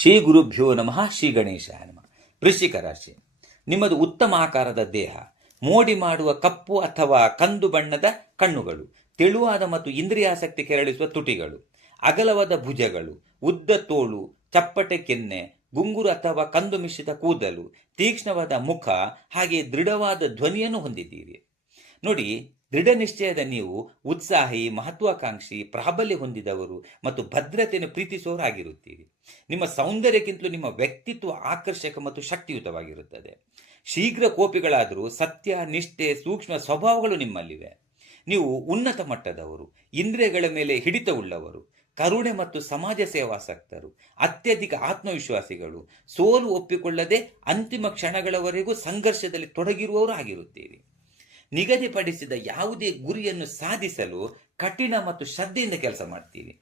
ಶ್ರೀ ಗುರುಭ್ಯೋ ನಮಃ, ಶ್ರೀ ಗಣೇಶ ನಮಃ. ವೃಶ್ಚಿಕ ರಾಶಿ. ನಿಮ್ಮದು ಉತ್ತಮ ಆಕಾರದ ದೇಹ, ಮೋಡಿ ಮಾಡುವ ಕಪ್ಪು ಅಥವಾ ಕಂದು ಬಣ್ಣದ ಕಣ್ಣುಗಳು, ತೆಳುವಾದ ಮತ್ತು ಇಂದ್ರಿಯಾಸಕ್ತಿ ಕೆರಳಿಸುವ ತುಟಿಗಳು, ಅಗಲವಾದ ಭುಜಗಳು, ಉದ್ದ ತೋಳು, ಚಪ್ಪಟೆ ಕೆನ್ನೆ, ಗುಂಗುರು ಅಥವಾ ಕಂದು ಮಿಶ್ರಿತ ಕೂದಲು, ತೀಕ್ಷ್ಣವಾದ ಮುಖ, ಹಾಗೆ ದೃಢವಾದ ಧ್ವನಿಯನ್ನು ಹೊಂದಿದ್ದೀರಿ. ನೋಡಿ, ದೃಢ ನಿಶ್ಚಯದ ನೀವು ಉತ್ಸಾಹಿ, ಮಹತ್ವಾಕಾಂಕ್ಷಿ, ಪ್ರಾಬಲ್ಯ ಹೊಂದಿದವರು ಮತ್ತು ಭದ್ರತೆಯನ್ನು ಪ್ರೀತಿಸುವವರಾಗಿರುತ್ತೀರಿ. ನಿಮ್ಮ ಸೌಂದರ್ಯಕ್ಕಿಂತಲೂ ನಿಮ್ಮ ವ್ಯಕ್ತಿತ್ವ ಆಕರ್ಷಕ ಮತ್ತು ಶಕ್ತಿಯುತವಾಗಿರುತ್ತದೆ. ಶೀಘ್ರ ಕೋಪಿಗಳಾದರೂ ಸತ್ಯ, ನಿಷ್ಠೆ, ಸೂಕ್ಷ್ಮ ಸ್ವಭಾವಗಳು ನಿಮ್ಮಲ್ಲಿವೆ. ನೀವು ಉನ್ನತ ಮಟ್ಟದವರು, ಇಂದ್ರಿಯಗಳ ಮೇಲೆ ಹಿಡಿತವುಳ್ಳವರು, ಕರುಣೆ ಮತ್ತು ಸಮಾಜ ಸೇವಾಸಕ್ತರು ಅತ್ಯಧಿಕ ಆತ್ಮವಿಶ್ವಾಸಿಗಳು, ಸೋಲು ಒಪ್ಪಿಕೊಳ್ಳದೆ ಅಂತಿಮ ಕ್ಷಣಗಳವರೆಗೂ ಸಂಘರ್ಷದಲ್ಲಿ ತೊಡಗಿರುವವರು ಆಗಿರುತ್ತೀರಿ ನಿಗದಿಪಡಿಸಿದ ಯಾವುದೇ ಗುರಿಯನ್ನು ಸಾಧಿಸಲು ಕಠಿಣ ಮತ್ತು ಶ್ರದ್ಧೆಯಿಂದ ಕೆಲಸ ಮಾಡ್ತೀರಿ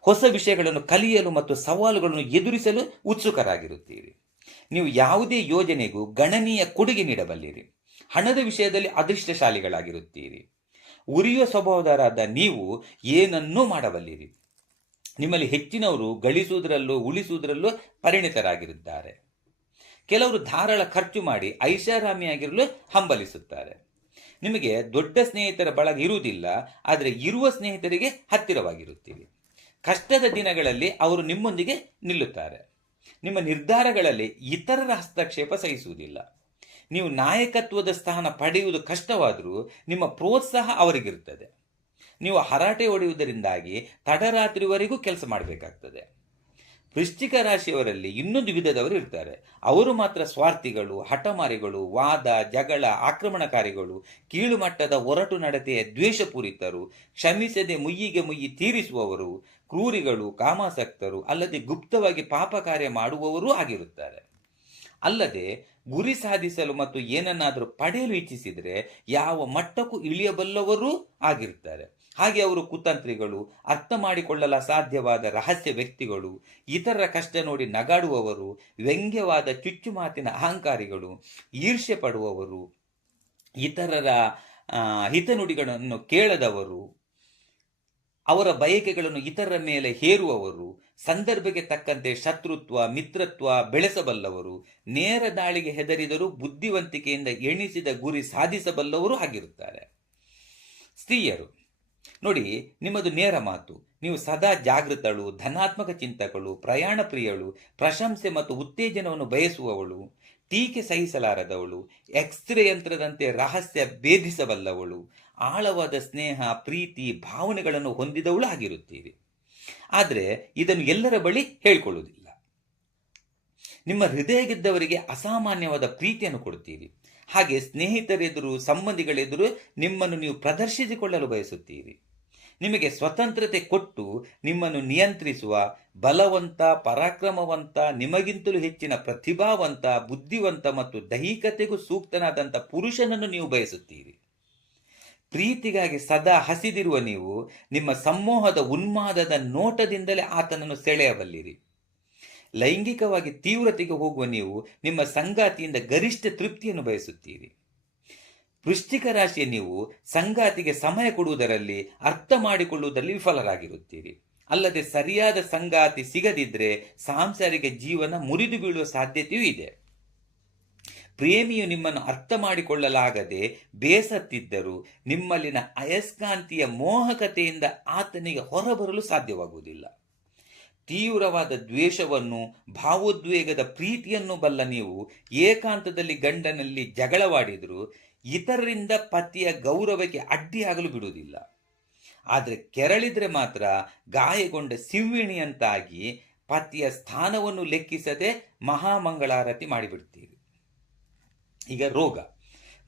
ಹೊಸ ವಿಷಯಗಳನ್ನು ಕಲಿಯಲು ಮತ್ತು ಸವಾಲುಗಳನ್ನು ಎದುರಿಸಲು ಉತ್ಸುಕರಾಗಿರುತ್ತೀರಿ ನೀವು ಯಾವುದೇ ಯೋಜನೆಗೂ ಗಣನೀಯ ಕೊಡುಗೆ ನೀಡಬಲ್ಲಿರಿ. ಹಣದ ವಿಷಯದಲ್ಲಿ ಅದೃಷ್ಟಶಾಲಿಗಳಾಗಿರುತ್ತೀರಿ. ಉರಿಯುವ ಸ್ವಭಾವದರಾದ ನೀವು ಏನನ್ನೂ ಮಾಡಬಲ್ಲಿರಿ. ನಿಮ್ಮಲ್ಲಿ ಹೆಚ್ಚಿನವರು ಗಳಿಸುವುದರಲ್ಲೂ ಉಳಿಸುವುದರಲ್ಲೂ ಪರಿಣಿತರಾಗಿರುತ್ತಾರೆ. ಕೆಲವರು ಧಾರಾಳ ಖರ್ಚು ಮಾಡಿ ಐಷಾರಾಮಿಯಾಗಿರಲು ಹಂಬಲಿಸುತ್ತಾರೆ. ನಿಮಗೆ ದೊಡ್ಡ ಸ್ನೇಹಿತರ ಬಳಗ ಇರುವುದಿಲ್ಲ, ಆದರೆ ಇರುವ ಸ್ನೇಹಿತರಿಗೆ ಹತ್ತಿರವಾಗಿರುತ್ತೀರಿ. ಕಷ್ಟದ ದಿನಗಳಲ್ಲಿ ಅವರು ನಿಮ್ಮೊಂದಿಗೆ ನಿಲ್ಲುತ್ತಾರೆ. ನಿಮ್ಮ ನಿರ್ಧಾರಗಳಲ್ಲಿ ಇತರರ ಹಸ್ತಕ್ಷೇಪ ಸಹಿಸುವುದಿಲ್ಲ. ನೀವು ನಾಯಕತ್ವದ ಸ್ಥಾನ ಪಡೆಯುವುದು ಕಷ್ಟವಾದರೂ ನಿಮ್ಮ ಪ್ರೋತ್ಸಾಹ ಅವರಿಗಿರುತ್ತದೆ. ನೀವು ಹರಾಟೆ ಹೊಡೆಯುವುದರಿಂದಾಗಿ ತಡರಾತ್ರಿವರೆಗೂ ಕೆಲಸ ಮಾಡಬೇಕಾಗ್ತದೆ. ವೃಶ್ಚಿಕ ರಾಶಿಯವರಲ್ಲಿ ಇನ್ನೊಂದು ವಿಧದವರು ಇರ್ತಾರೆ. ಅವರು ಮಾತ್ರ ಸ್ವಾರ್ಥಿಗಳು, ಹಠಮಾರಿಗಳು, ವಾದ, ಜಗಳ, ಆಕ್ರಮಣಕಾರಿಗಳು, ಕೀಳುಮಟ್ಟದ ಒರಟು ನಡತೆಯ ದ್ವೇಷಪೂರಿತರು, ಕ್ಷಮಿಸದೆ ಮುಯ್ಯಿಗೆ ಮುಯ್ಯಿ ತೀರಿಸುವವರು, ಕ್ರೂರಿಗಳು, ಕಾಮಾಸಕ್ತರು, ಅಲ್ಲದೆ ಗುಪ್ತವಾಗಿ ಪಾಪ ಕಾರ್ಯ ಮಾಡುವವರೂ ಆಗಿರುತ್ತಾರೆ. ಅಲ್ಲದೆ ಗುರಿ ಸಾಧಿಸಲು ಮತ್ತು ಏನನ್ನಾದರೂ ಪಡೆಯಲು ಇಚ್ಛಿಸಿದರೆ ಯಾವ ಮಟ್ಟಕ್ಕೂ ಇಳಿಯಬಲ್ಲವರೂ ಆಗಿರುತ್ತಾರೆ. ಹಾಗೆ ಅವರು ಕುತಂತ್ರಿಗಳು, ಅರ್ಥ ಮಾಡಿಕೊಳ್ಳಲು ಸಾಧ್ಯವಾದ ರಹಸ್ಯ ವ್ಯಕ್ತಿಗಳು, ಇತರರ ಕಷ್ಟ ನೋಡಿ ನಗಾಡುವವರು, ವ್ಯಂಗ್ಯವಾದ ಚುಚ್ಚು ಮಾತಿನ ಅಹಂಕಾರಿಗಳು ಈರ್ಷೆ ಪಡುವವರು, ಇತರರ ಹಿತನುಡಿಗಳನ್ನು ಕೇಳದವರು, ಅವರ ಬಯಕೆಗಳನ್ನು ಇತರರ ಮೇಲೆ ಹೇರುವವರು, ಸಂದರ್ಭಕ್ಕೆ ತಕ್ಕಂತೆ ಶತ್ರುತ್ವ, ಮಿತ್ರತ್ವ ಬೆಳೆಸಬಲ್ಲವರು, ನೇರ ದಾಳಿಗೆ ಹೆದರಿದರೂ ಬುದ್ಧಿವಂತಿಕೆಯಿಂದ ಎಣಿಸಿದ ಗುರಿ ಸಾಧಿಸಬಲ್ಲವರು ಆಗಿರುತ್ತಾರೆ ಸ್ತ್ರೀಯರು ನೋಡಿ, ನಿಮ್ಮದು ನೇರ ಮಾತು. ನೀವು ಸದಾ ಜಾಗೃತಳು, ಧನಾತ್ಮಕ ಚಿಂತಕಳು, ಪ್ರಯಾಣ ಪ್ರಿಯಳು, ಪ್ರಶಂಸೆ ಮತ್ತು ಉತ್ತೇಜನವನ್ನು ಬಯಸುವವಳು, ಟೀಕೆ ಸಹಿಸಲಾರದವಳು, ಎಕ್ಸ್ರೇ ಯಂತ್ರದಂತೆ ರಹಸ್ಯ ಭೇದಿಸಬಲ್ಲವಳು, ಆಳವಾದ ಸ್ನೇಹ, ಪ್ರೀತಿ, ಭಾವನೆಗಳನ್ನು ಹೊಂದಿದವಳು ಆಗಿರುತ್ತೀರಿ. ಆದರೆ ಇದನ್ನು ಎಲ್ಲರ ಬಳಿ ಹೇಳ್ಕೊಳ್ಳುವುದಿಲ್ಲ ನಿಮ್ಮ ಹೃದಯಗಿದ್ದವರಿಗೆ ಅಸಾಮಾನ್ಯವಾದ ಪ್ರೀತಿಯನ್ನು ಕೊಡುತ್ತೀರಿ. ಹಾಗೆ ಸ್ನೇಹಿತರೆದುರು, ಸಂಬಂಧಿಗಳೆದುರು ನಿಮ್ಮನ್ನು ನೀವು ಪ್ರದರ್ಶಿಸಿಕೊಳ್ಳಲು ಬಯಸುತ್ತೀರಿ. ನಿಮಗೆ ಸ್ವತಂತ್ರತೆ ಕೊಟ್ಟು ನಿಮ್ಮನ್ನು ನಿಯಂತ್ರಿಸುವ ಬಲವಂತ, ಪರಾಕ್ರಮವಂತ, ನಿಮಗಿಂತಲೂ ಹೆಚ್ಚಿನ ಪ್ರತಿಭಾವಂತ, ಬುದ್ಧಿವಂತ ಮತ್ತು ದೈಹಿಕತೆಗೂ ಸೂಕ್ತನಾದಂಥ ಪುರುಷನನ್ನು ನೀವು ಬಯಸುತ್ತೀರಿ. ಪ್ರೀತಿಗಾಗಿ ಸದಾ ಹಸಿದಿರುವ ನೀವು ನಿಮ್ಮ ಸಮೂಹದ ಉನ್ಮಾದದ ನೋಟದಿಂದಲೇ ಆತನನ್ನು ಸೆಳೆಯಬಲ್ಲಿರಿ. ಲೈಂಗಿಕವಾಗಿ ತೀವ್ರತೆಗೆ ಹೋಗುವ ನೀವು ನಿಮ್ಮ ಸಂಗಾತಿಯಿಂದ ಗರಿಷ್ಠ ತೃಪ್ತಿಯನ್ನು ಬಯಸುತ್ತೀರಿ. ವೃಶ್ಚಿಕ ರಾಶಿಯ ನೀವು ಸಂಗಾತಿಗೆ ಸಮಯ ಕೊಡುವುದರಲ್ಲಿ ಅರ್ಥ ಮಾಡಿಕೊಳ್ಳುವುದರಲ್ಲಿ ವಿಫಲರಾಗಿರುತ್ತೀರಿ. ಅಲ್ಲದೆ ಸರಿಯಾದ ಸಂಗಾತಿ ಸಿಗದಿದ್ದರೆ ಸಾಂಸಾರಿಕ ಜೀವನ ಮುರಿದು ಬೀಳುವ ಸಾಧ್ಯತೆಯೂ ಇದೆ. ಪ್ರೇಮಿಯು ನಿಮ್ಮನ್ನು ಅರ್ಥ ಮಾಡಿಕೊಳ್ಳಲಾಗದೆ ಬೇಸತ್ತಿದ್ದರೂ ನಿಮ್ಮಲ್ಲಿನ ಅಯಸ್ಕಾಂತಿಯ ಮೋಹಕತೆಯಿಂದ ಆತನಿಗೆ ಹೊರಬರಲು ಸಾಧ್ಯವಾಗುವುದಿಲ್ಲ. ತೀವ್ರವಾದ ದ್ವೇಷವನ್ನು, ಭಾವೋದ್ವೇಗದ ಪ್ರೀತಿಯನ್ನು ಬಲ್ಲ ನೀವು ಏಕಾಂತದಲ್ಲಿ ಗಂಡನಲ್ಲಿ ಜಗಳವಾಡಿದರೂ ಇತರರಿಂದ ಪತಿಯ ಗೌರವಕ್ಕೆ ಅಡ್ಡಿಯಾಗಲು ಬಿಡುವುದಿಲ್ಲ. ಆದರೆ ಕೆರಳಿದ್ರೆ ಮಾತ್ರ ಗಾಯಗೊಂಡ ಸಿವಿಣಿಯಂತಾಗಿ ಪತಿಯ ಸ್ಥಾನವನ್ನು ಲೆಕ್ಕಿಸದೆ ಮಹಾಮಂಗಳಾರತಿ ಮಾಡಿಬಿಡ್ತೀರಿ. ಈಗ ರೋಗ.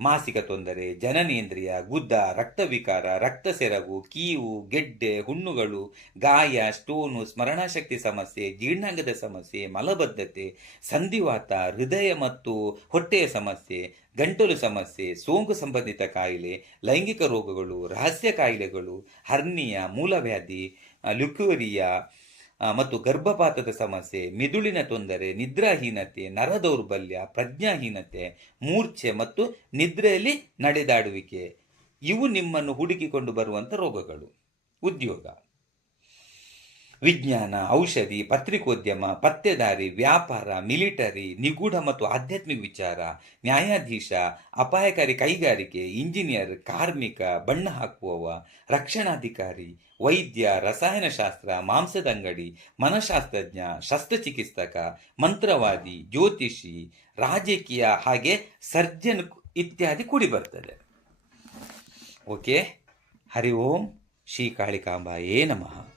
ಮಾಸಿಕ ತೊಂದರೆ, ಜನನೇಂದ್ರಿಯ, ಗುದ್ದ ರಕ್ತವಿಕಾರ ರಕ್ತ ಸೆರಗು, ಕೀವು, ಗೆಡ್ಡೆ, ಹುಣ್ಣುಗಳು, ಗಾಯ, ಸ್ಟೋನು, ಸ್ಮರಣಾಶಕ್ತಿ ಸಮಸ್ಯೆ, ಜೀರ್ಣಾಂಗದ ಸಮಸ್ಯೆ, ಮಲಬದ್ಧತೆ, ಸಂಧಿವಾತ, ಹೃದಯ ಮತ್ತು ಹೊಟ್ಟೆಯ ಸಮಸ್ಯೆ, ಗಂಟಲು ಸಮಸ್ಯೆ, ಸೋಂಕು ಸಂಬಂಧಿತ ಕಾಯಿಲೆ, ಲೈಂಗಿಕ ರೋಗಗಳು, ರಹಸ್ಯ ಕಾಯಿಲೆಗಳು, ಹರ್ನಿಯ ಮೂಲವ್ಯಾಧಿ ಲ್ಯುಕ್ಯೂರಿಯಾ ಮತ್ತು ಗರ್ಭಪಾತದ ಸಮಸ್ಯೆ, ಮಿದುಳಿನ ತೊಂದರೆ, ನಿದ್ರಾಹೀನತೆ, ನರದೌರ್ಬಲ್ಯ, ಪ್ರಜ್ಞಾಹೀನತೆ, ಮೂರ್ಛೆ ಮತ್ತು ನಿದ್ರೆಯಲ್ಲಿ ನಡೆದಾಡುವಿಕೆ. ಇವು ನಿಮ್ಮನ್ನು ಹುಡುಕಿಕೊಂಡು ಬರುವಂಥ ರೋಗಗಳು. ಉದ್ಯೋಗ. ವಿಜ್ಞಾನ, ಔಷಧಿ, ಪತ್ರಿಕೋದ್ಯಮ, ಪತ್ತೆದಾರಿ, ವ್ಯಾಪಾರ, ಮಿಲಿಟರಿ, ನಿಗೂಢ ಮತ್ತು ಆಧ್ಯಾತ್ಮಿಕ ವಿಚಾರ, ನ್ಯಾಯಾಧೀಶ, ಅಪಾಯಕಾರಿ ಕೈಗಾರಿಕೆ, ಇಂಜಿನಿಯರ್, ಕಾರ್ಮಿಕ, ಬಣ್ಣ ಹಾಕುವವ, ರಕ್ಷಣಾಧಿಕಾರಿ, ವೈದ್ಯ, ರಸಾಯನಶಾಸ್ತ್ರ ಮಾಂಸದ ಅಂಗಡಿ ಮನಃಶಾಸ್ತ್ರಜ್ಞ, ಶಸ್ತ್ರಚಿಕಿತ್ಸಕ, ಮಂತ್ರವಾದಿ, ಜ್ಯೋತಿಷಿ, ರಾಜಕೀಯ ಹಾಗೆ ಸರ್ಜನ್ ಇತ್ಯಾದಿ ಕೂಡಿ ಬರ್ತದೆ. ಓಕೆ? ಹರಿ ಓಂ. ಶ್ರೀ ಕಾಳಿಕಾಂಬಾಯೇ ನಮಃ.